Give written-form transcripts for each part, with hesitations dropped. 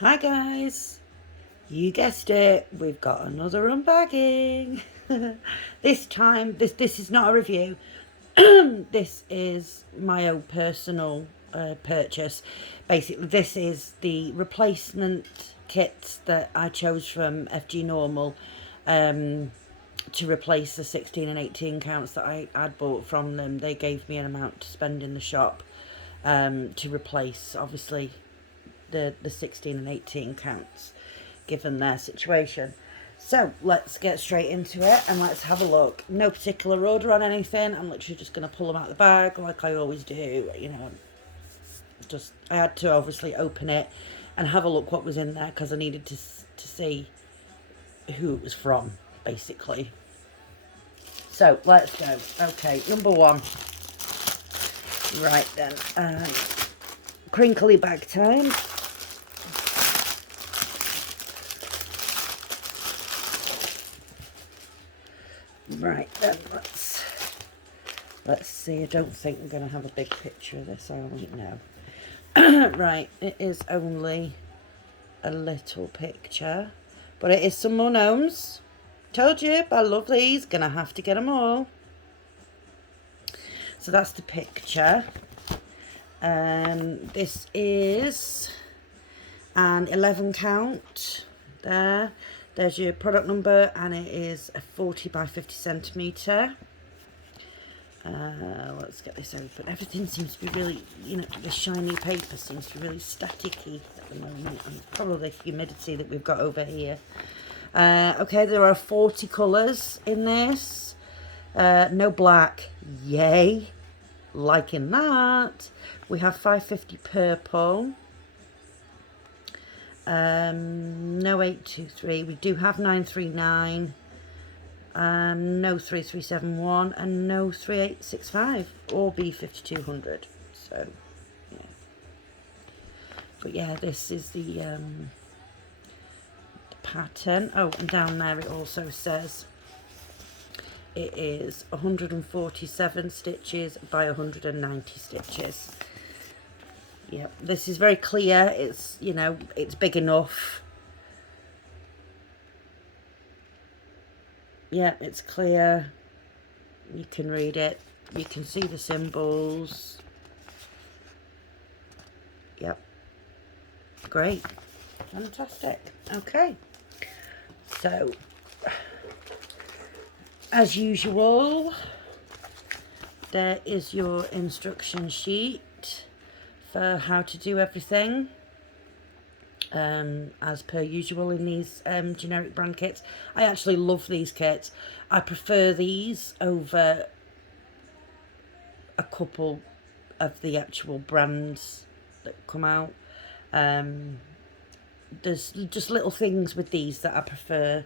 Hi guys, you guessed it, we've got another unbagging. This is not a review. This is my own personal purchase. Basically, this is the replacement kits that I chose from FGnormal to replace the 16 and 18 counts that I'd bought from them. They gave me an amount to spend in the shop to replace, obviously, the 16 and 18 counts, given their situation. So let's get straight into it and let's have a look. No particular order on anything. I'm literally just going to pull them out of the bag like I always do. You know, just I had to obviously open it and have a look what was in there because I needed to see who it was from, basically. So let's go. Okay, number one. Right then, crinkly bag time. Right then, let's see. I don't think we're going to have a big picture of this, are we? No. Right, it is only a little picture, but it is some more gnomes. Told you, I love these. Gonna have to get them all. So that's the picture. This is an 11 count. There's your product number, and it is a 40 by 50 centimetre. Let's get this open. Everything seems to be really, the shiny paper seems to be really staticky at the moment. And probably the humidity that we've got over here. Okay, there are 40 colours in this. No black. Yay. Liking that. We have 550 purple. No 823. We do have 939. No 3371 and no 3865 or B5200. So, yeah. But yeah, this is the pattern. Oh, and down there it also says it is 147 stitches by 190 stitches. Yep, this is very clear. It's, it's big enough. Yeah, it's clear. You can read it. You can see the symbols. Yep. Great. Fantastic. Okay. So, as usual, there is your instruction sheet for how to do everything. As per usual in these generic brand kits. I actually love these kits. I prefer these over a couple of the actual brands that come out. There's just little things with these that I prefer,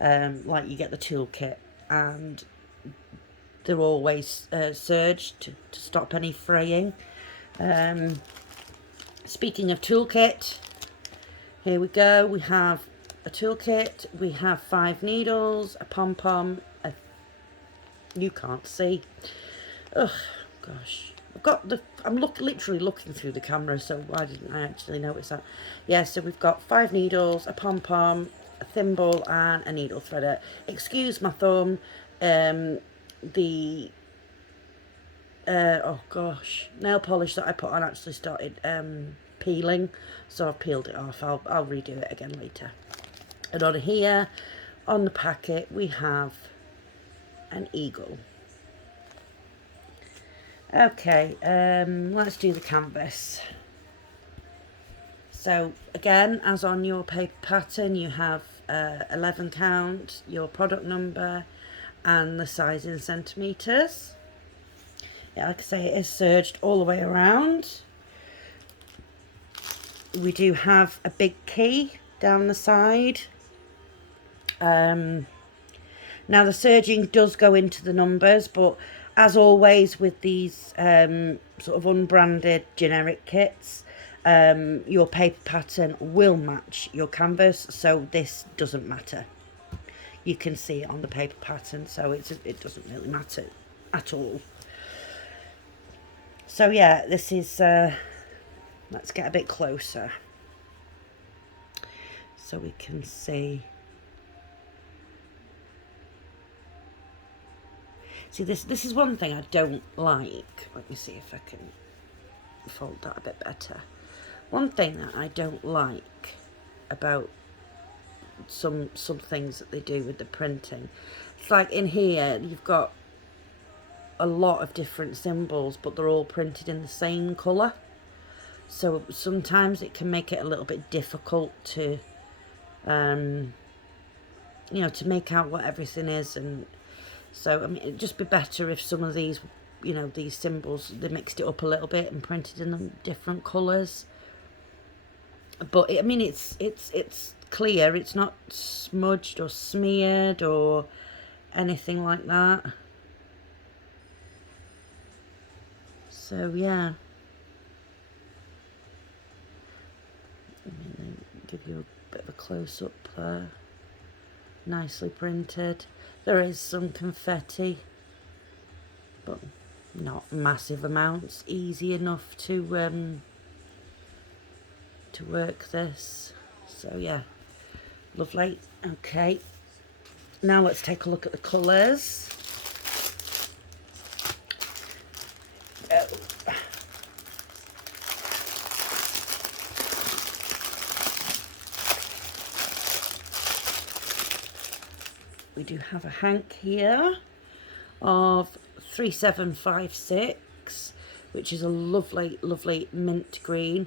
like you get the toolkit, and they're always serged to stop any fraying. Speaking of toolkit, here we go. We have a toolkit. We have 5 needles, a pom-pom. You can't see. Oh gosh, I'm literally looking through the camera, so why didn't I actually notice that? Yeah, so we've got 5 needles, a pom-pom, a thimble, and a needle threader. Excuse my thumb. Oh gosh, nail polish that I put on actually started peeling, so I've peeled it off. I'll redo it again later. And on here, on the packet, we have an eagle. Okay, let's do the canvas. So again, as on your paper pattern, you have 11 count, your product number, and the size in centimetres. Yeah, like I say, it is serged all the way around. We do have a big key down the side. Now the serging does go into the numbers, but as always with these sort of unbranded generic kits, your paper pattern will match your canvas, so this doesn't matter. You can see it on the paper pattern, so it doesn't really matter at all. So yeah, this is let's get a bit closer. so we can see. See, this is one thing I don't like. Let me see if I can fold that a bit better. One thing that I don't like about some things that they do with the printing, it's like in here you've got a lot of different symbols, but they're all printed in the same colour. So sometimes it can make it a little bit difficult to, you know, to make out what everything is. And so, I mean, it'd just be better if some of these, you know, these symbols, they mixed it up a little bit and printed in them different colours. But, I mean, it's clear. It's not smudged or smeared or anything like that. So, yeah. Give you a bit of a close-up there. Nicely printed. There is some confetti, but not massive amounts. Easy enough to work this. So yeah, lovely. Okay, now let's take a look at the colours. We do have a hank here of 3756, which is a lovely, lovely mint green.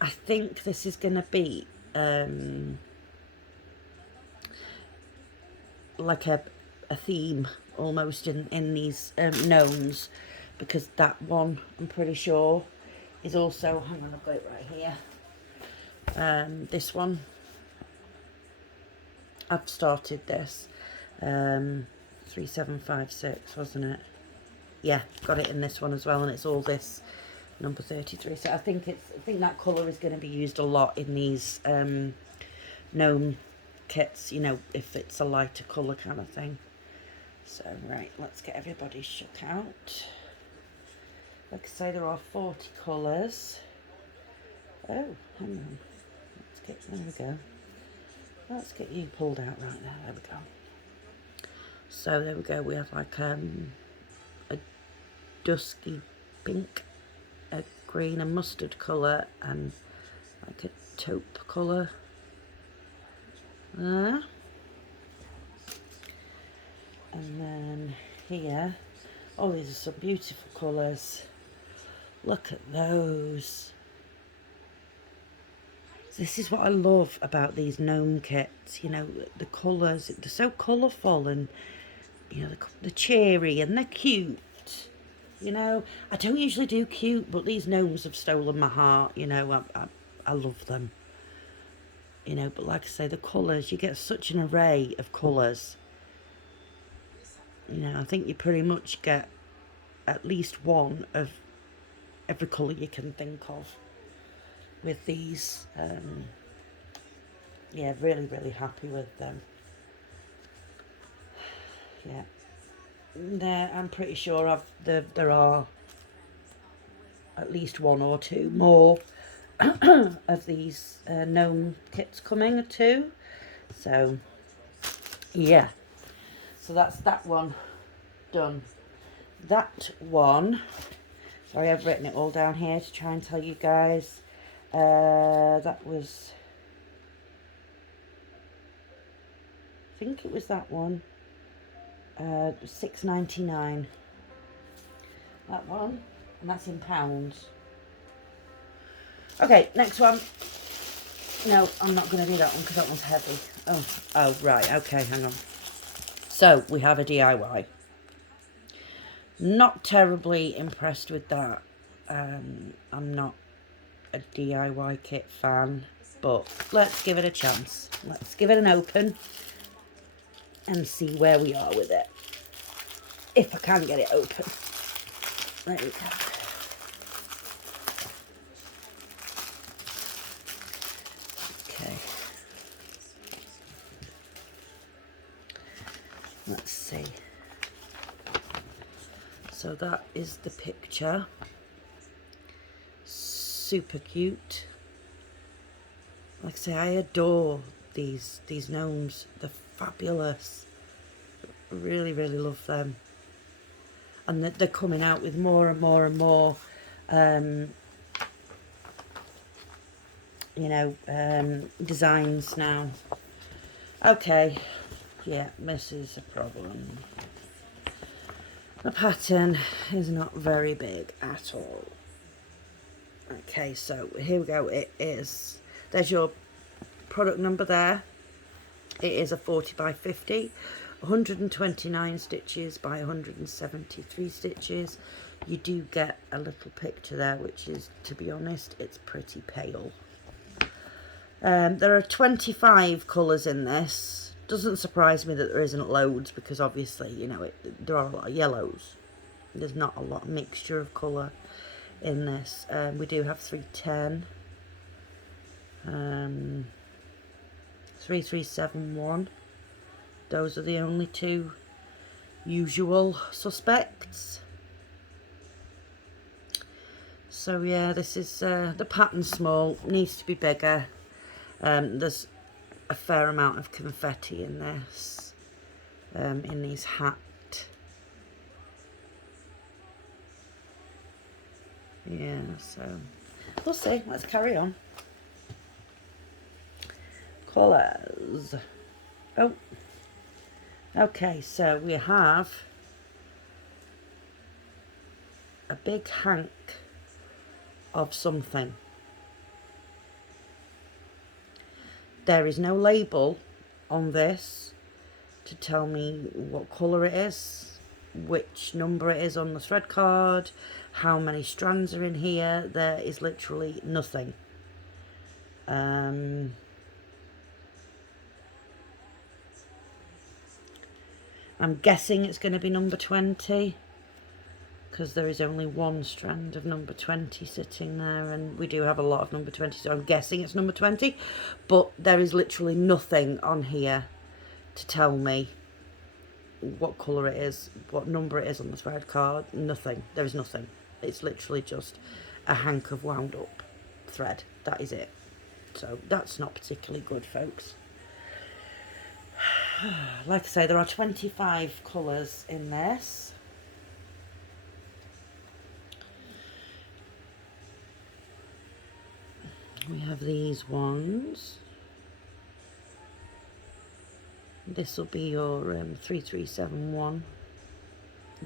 I think this is going to be like a theme almost in these gnomes, because that one, I'm pretty sure, is also, hang on, I've got it right here. This one, I've started this. 3756, wasn't it? Yeah, got it in this one as well, and it's all this number 33. So I think that colour is going to be used a lot in these gnome kits, you know, if it's a lighter colour kind of thing. So right, let's get everybody shook out. Like I say, there are 40 colours. Oh, hang on. There we go. Let's get you pulled out right there. There we go. So there we go. We have like a dusky pink, a green and mustard colour, and like a taupe colour there. And then here, oh, these are some beautiful colours. Look at those. This is what I love about these gnome kits, you know, the colours, they're so colourful, and, you know, they're cheery and they're cute, you know. I don't usually do cute, but these gnomes have stolen my heart, you know, I love them, you know. But like I say, the colours, you get such an array of colours, you know. I think you pretty much get at least one of every colour you can think of with these. Yeah, really, really happy with them. Yeah, I'm pretty sure there are at least one or two more of these gnome kits coming too. So yeah, so that's that one done. That one, sorry, I've written it all down here to try and tell you guys. That was, I think it was that one, £6.99. That one, and that's in pounds. Okay, next one. No, I'm not going to do that one because that one's heavy. Oh, right, okay, hang on. So, we have a DIY. Not terribly impressed with that. I'm not a DIY kit fan, but let's give it a chance. Let's give it an open and see where we are with it. If I can get it open. There we go. Okay. Let's see. So that is the picture. Super cute. Like I say, I adore these gnomes. They're fabulous. Really, really love them. And they're coming out with more and more and more, you know, designs now. Okay, yeah, this is a problem. The pattern is not very big at all. Okay, so here we go. It is, there's your product number there. It is a 40 by 50, 129 stitches by 173 stitches. You do get a little picture there, which is, to be honest, it's pretty pale. There are 25 colours in this. Doesn't surprise me that there isn't loads, because obviously, you know, there are a lot of yellows. There's not a lot of mixture of colour in this. We do have 310, 3371. Those are the only two usual suspects. So yeah, this is the pattern's small, needs to be bigger. There's a fair amount of confetti in this, in these hat. Yeah, so we'll see. Let's carry on. Colours. Oh, okay, so we have a big hank of something. There is no label on this to tell me what colour it is, which number it is on the thread card, how many strands are in here. There is literally nothing. I'm guessing it's going to be number 20, because there is only one strand of number 20 sitting there, and we do have a lot of number 20, so I'm guessing it's number 20, but there is literally nothing on here to tell me what colour it is, what number it is on the thread card. Nothing. There is nothing. It's literally just a hank of wound up thread. That is it. So that's not particularly good, folks. Like I say, there are 25 colours in this. We have these ones. This will be your 3371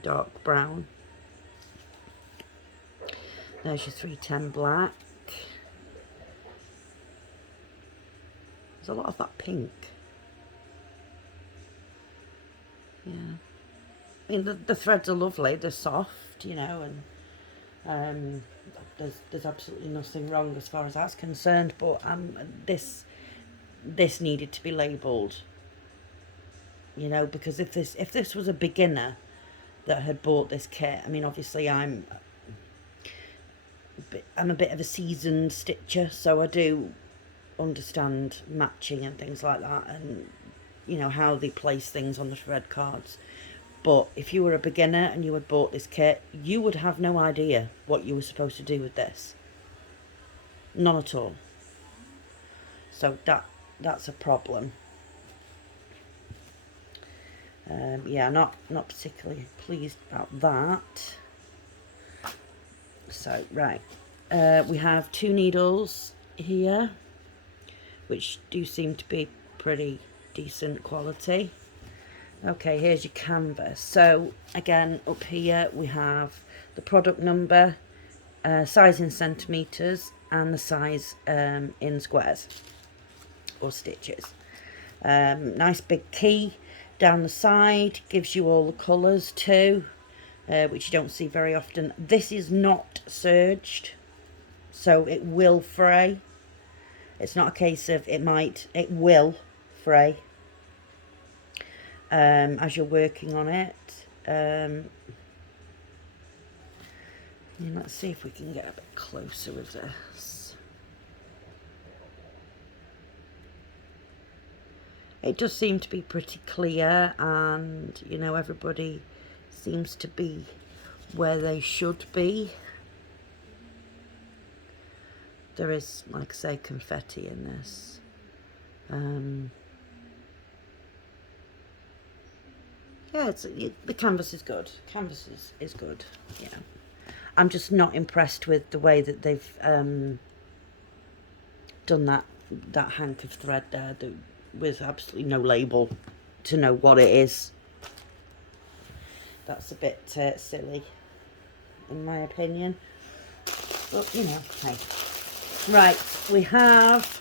dark brown. There's your 310 black. There's a lot of that pink. Yeah. I mean, the threads are lovely. They're soft, you know, and there's absolutely nothing wrong as far as that's concerned. But this needed to be labelled. You know, because if this was a beginner that had bought this kit, I mean, obviously I'm a bit of a seasoned stitcher, so I do understand matching and things like that, and you know how they place things on the thread cards. But if you were a beginner and you had bought this kit, you would have no idea what you were supposed to do with this. None at all. So that's a problem. Yeah, not particularly pleased about that. So, right, we have 2 needles here, which do seem to be pretty decent quality. Okay, here's your canvas. So, again, up here we have the product number, size in centimetres, and the size in squares or stitches. Nice big key down the side, gives you all the colours too, which you don't see very often. This is not serged, so it will fray. It's not a case of it will fray as you're working on it. Let's see if we can get a bit closer with this. It does seem to be pretty clear, and you know, everybody seems to be where they should be. There is, like I say, confetti in this. Yeah, the canvas is good. Canvas is good. Yeah, I'm just not impressed with the way that they've done that hank of thread there, with absolutely no label to know what it is. That's a bit silly, in my opinion. But you know, hey. Right, we have.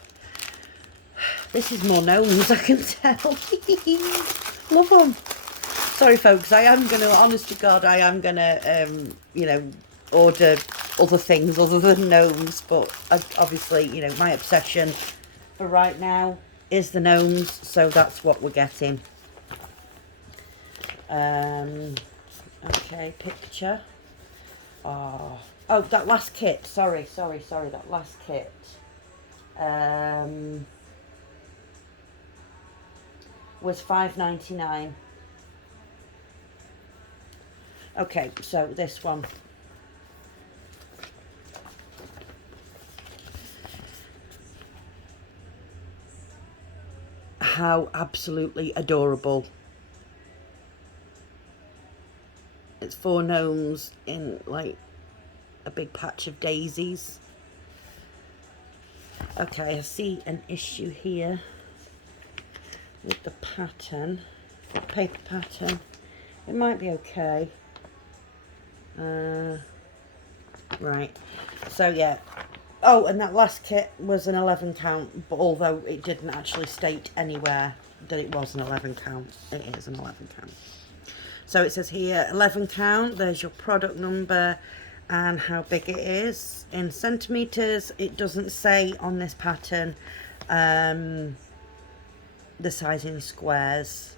This is more gnomes, I can tell. Love them. Sorry, folks. I am gonna, honest to God, I am gonna, you know, order other things other than gnomes. But obviously, you know, my obsession for right now is the gnomes, so that's what we're getting. Okay, picture. Oh, that last kit. Sorry. That last kit. Was $5.99. Okay, so this one. How absolutely adorable. It's 4 gnomes in like a big patch of daisies. Okay, I see an issue here with the pattern, the paper pattern. It might be okay. Right, so yeah. Oh, and that last kit was an 11 count, but although it didn't actually state anywhere that it was an 11 count, it is an 11 count. So it says here 11 count, there's your product number and how big it is in centimeters. It doesn't say on this pattern the size in squares.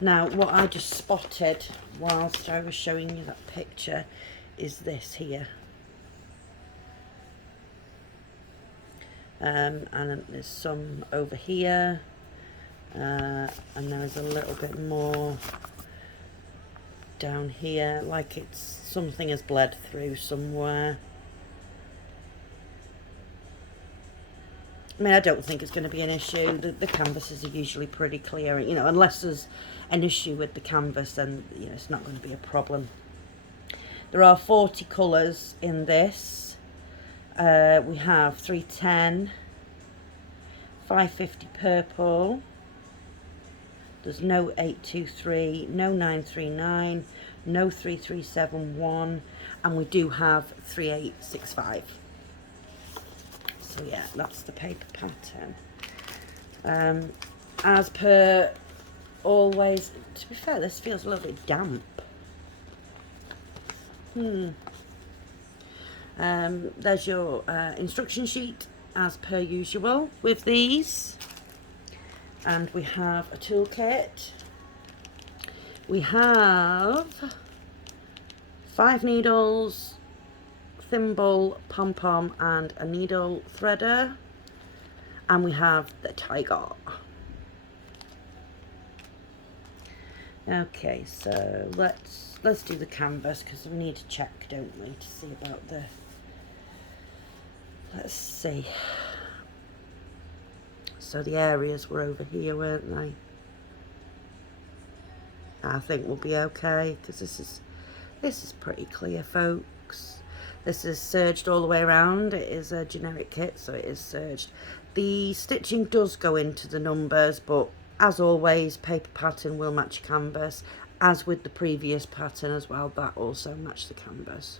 Now, what I just spotted whilst I was showing you that picture is this here. And there's some over here, and there's a little bit more down here, like it's something has bled through somewhere. I mean, I don't think it's going to be an issue. The canvases are usually pretty clear, you know, unless there's an issue with the canvas, then, you know, it's not going to be a problem. There are 40 colours in this. We have 310, 550 purple. There's no 823, no 939, no 3371, and we do have 3865. So yeah, that's the paper pattern. As per always, to be fair, this feels a little bit damp. There's your instruction sheet as per usual with these, and we have a toolkit. We have 5 needles, thimble, pom-pom and a needle threader, and we have the tiger. Okay, so let's do the canvas, because we need to check, don't we, to see about the, let's see. So the areas were over here, weren't they? I think we'll be okay, because this is pretty clear, folks. This is serged all the way around. It is a generic kit, so it is serged. The stitching does go into the numbers, but as always, paper pattern will match canvas, as with the previous pattern as well. That also matched the canvas.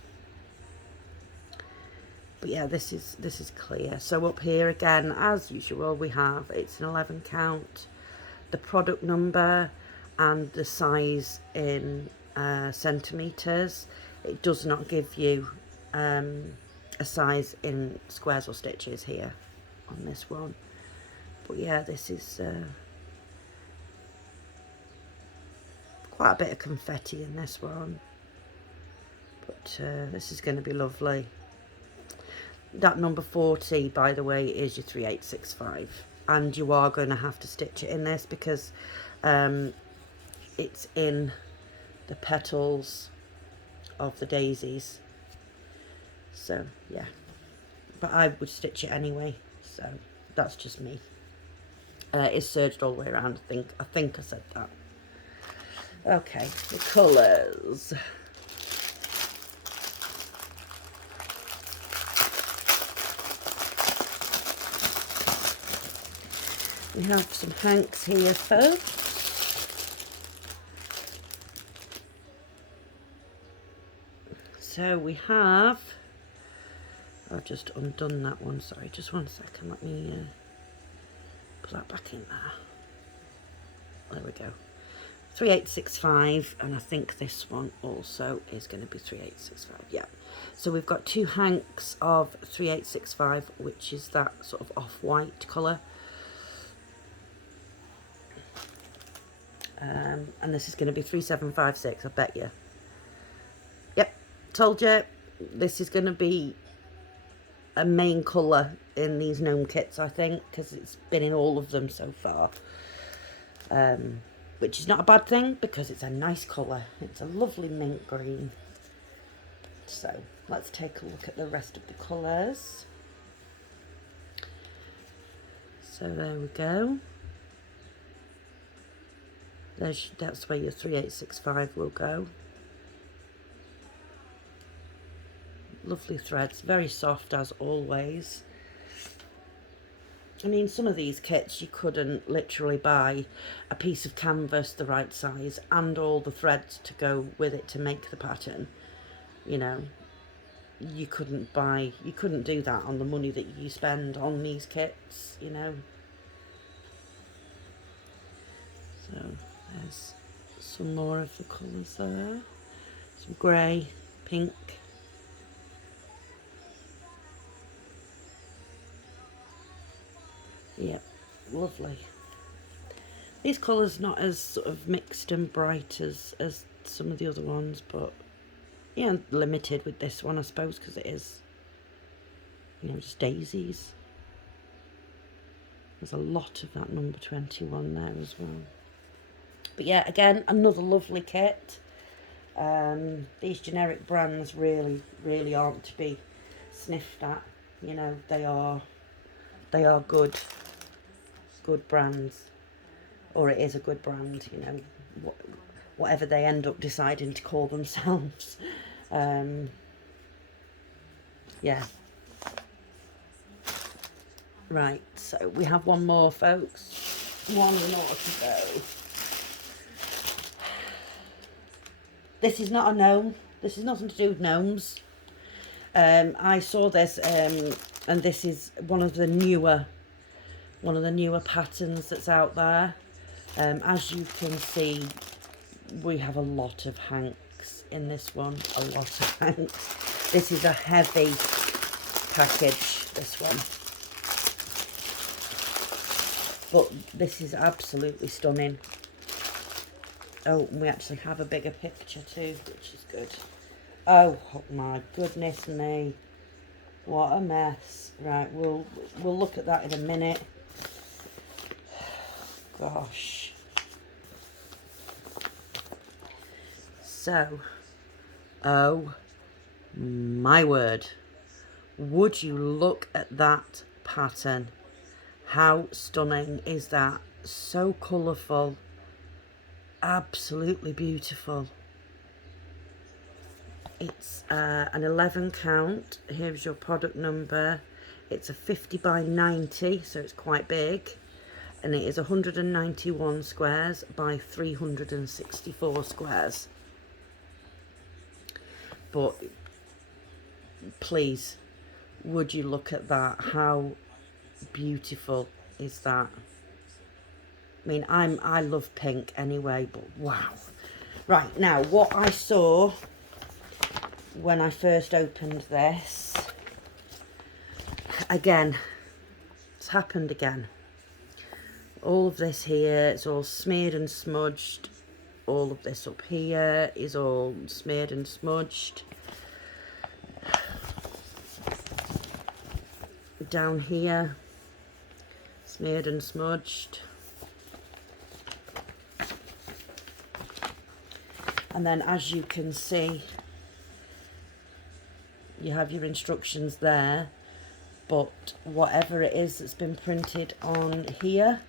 But yeah, this is clear. So up here again, as usual, we have, it's an 11 count, the product number and the size in centimeters. It does not give you a size in squares or stitches here on this one. But yeah, this is quite a bit of confetti in this one, but this is going to be lovely. That number 40, by the way, is your 3865, and you are going to have to stitch it in this because it's in the petals of the daisies. So yeah, but I would stitch it anyway, so that's just me. It's serged all the way around. I think I said that. Okay, the colours. We have some hanks here, folks. So we have, I've just undone that one, sorry, just 1 second, let me put that back in there. There we go. 3865, and I think this one also is going to be 3865, yeah. So we've got 2 hanks of 3865, which is that sort of off-white colour. And this is going to be 3756, I bet you. Yep, told you, this is going to be a main colour in these gnome kits, I think, because it's been in all of them so far. Which is not a bad thing, because it's a nice colour. It's a lovely mint green. So, let's take a look at the rest of the colours. So, there we go. That's where your 3865 will go. Lovely threads, very soft as always. I mean, some of these kits you couldn't literally buy a piece of canvas the right size and all the threads to go with it to make the pattern. You know, you couldn't do that on the money that you spend on these kits, you know. So there's some more of the colours there. Some grey, pink. Yep, lovely. These colours not as sort of mixed and bright as some of the other ones, but yeah, limited with this one, I suppose, because it is, you know, just daisies. There's a lot of that number 21 there as well. But yeah, again, another lovely kit. These generic brands really aren't to be sniffed at. You know, they are good brands, or it is a good brand, you know, whatever they end up deciding to call themselves. Yeah. Right, so we have one more, folks. One more to go. This is not a gnome. This is nothing to do with gnomes. I saw this, and this is one of the newer patterns that's out there. As you can see, we have a lot of hanks in this one. A lot of hanks. This is a heavy package, this one. But this is absolutely stunning. Oh, and we actually have a bigger picture too, which is good. Oh my goodness me. What a mess. Right, we'll look at that in a minute. Gosh. So, oh my word. Would you look at that pattern? How stunning is that? So colourful. Absolutely beautiful. It's an 11 count. Here's your product number. It's a 50 by 90, so it's quite big. And it is 191 squares by 364 squares. But please, would you look at that? How beautiful is that? I mean, I love pink anyway, but wow. Right, now what I saw when I first opened this, again, it's happened again. All of this here, it's all smeared and smudged. All of this up here is all smeared and smudged. Down here, smeared and smudged. And then, as you can see, you have your instructions there. but whatever it is that's been printed on here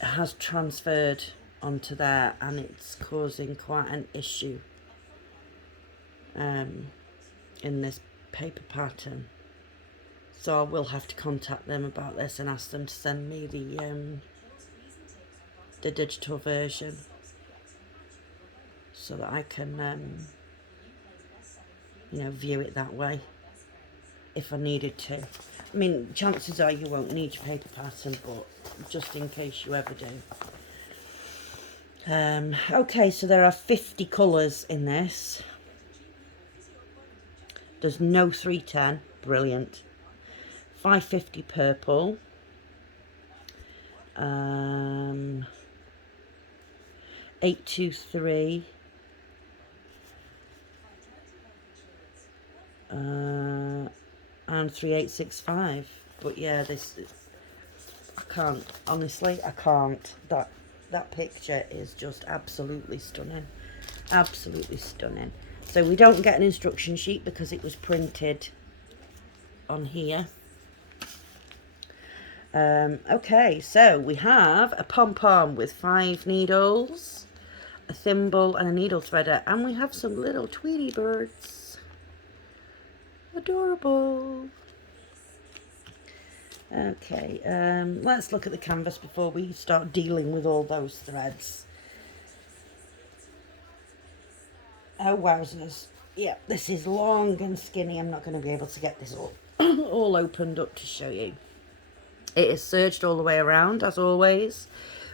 has transferred onto there, and it's causing quite an issue in this paper pattern. So I will have to contact them about this and ask them to send me the digital version so that I can you know, view it that way if I needed to. I mean, chances are you won't need your paper pattern, but just in case you ever do. Okay, so there are 50 colours in this. There's no 310, brilliant. 550 purple. 823. And 3865. But yeah, this, I can't, honestly, I can't. That picture is just absolutely stunning. Absolutely stunning. So we don't get an instruction sheet because it was printed on here. Okay, so we have a pom-pom with 5 needles, a thimble and a needle threader, and we have some little Tweety birds. Adorable. Okay, let's look at the canvas before we start dealing with all those threads. Oh, wowzers. Yeah, this is long and skinny. I'm not going to be able to get this all, all opened up to show you. It is serged all the way around, as always,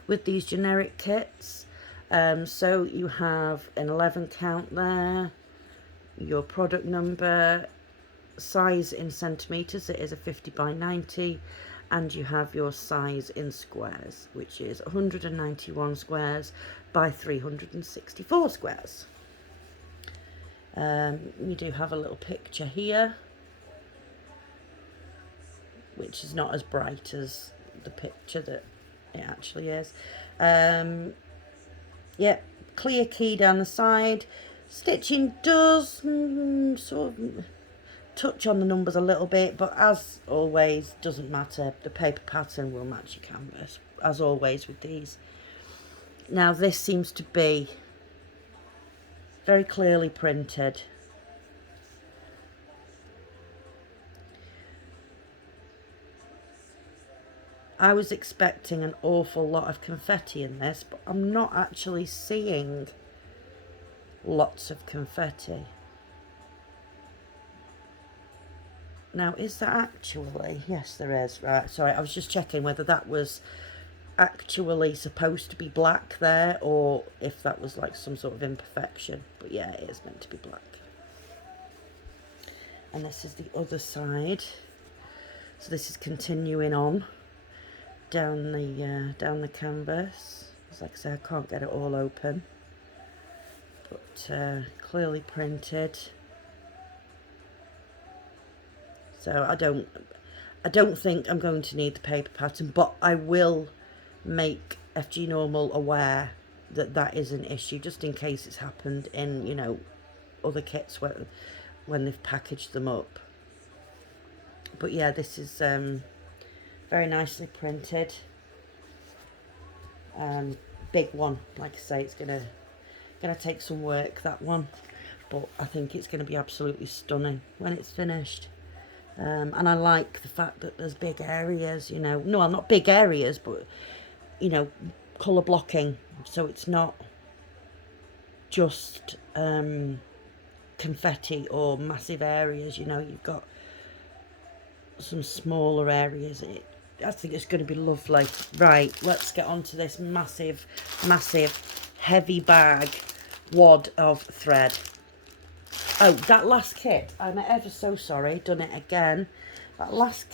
with these generic kits. So you have an 11 count there, your product number, size in centimetres, it is a 50 by 90, and you have your size in squares, which is 191 squares by 364 squares. You do have a little picture here, which is not as bright as the picture that it actually is. Yeah, clear key down the side. Stitching does sort of touch on the numbers a little bit, but as always, doesn't matter. The paper pattern will match your canvas, as always with these. Now this seems to be very clearly printed. I was expecting an awful lot of confetti in this, but I'm not actually seeing lots of confetti. Now, is that actually? Yes, there is. Right, sorry, I was just checking whether that was actually supposed to be black there, or if that was like some sort of imperfection. But yeah, it is meant to be black. And this is the other side. So this is continuing on down the canvas. As like I say, I can't get it all open, but clearly printed. So I don't think I'm going to need the paper pattern, but I will make FGnormal aware that that is an issue, just in case it's happened in, you know, other kits when they've packaged them up. But yeah, this is very nicely printed. Big one, like I say, it's gonna take some work, that one, but I think it's gonna be absolutely stunning when it's finished. And I like the fact that there's big areas, you know, no, not big areas, but, you know, colour blocking, so it's not just confetti or massive areas, you know, you've got some smaller areas. I think it's going to be lovely. Right, let's get on to this massive heavy bag wad of thread. Oh, that last kit, I'm ever so sorry, done it again. That last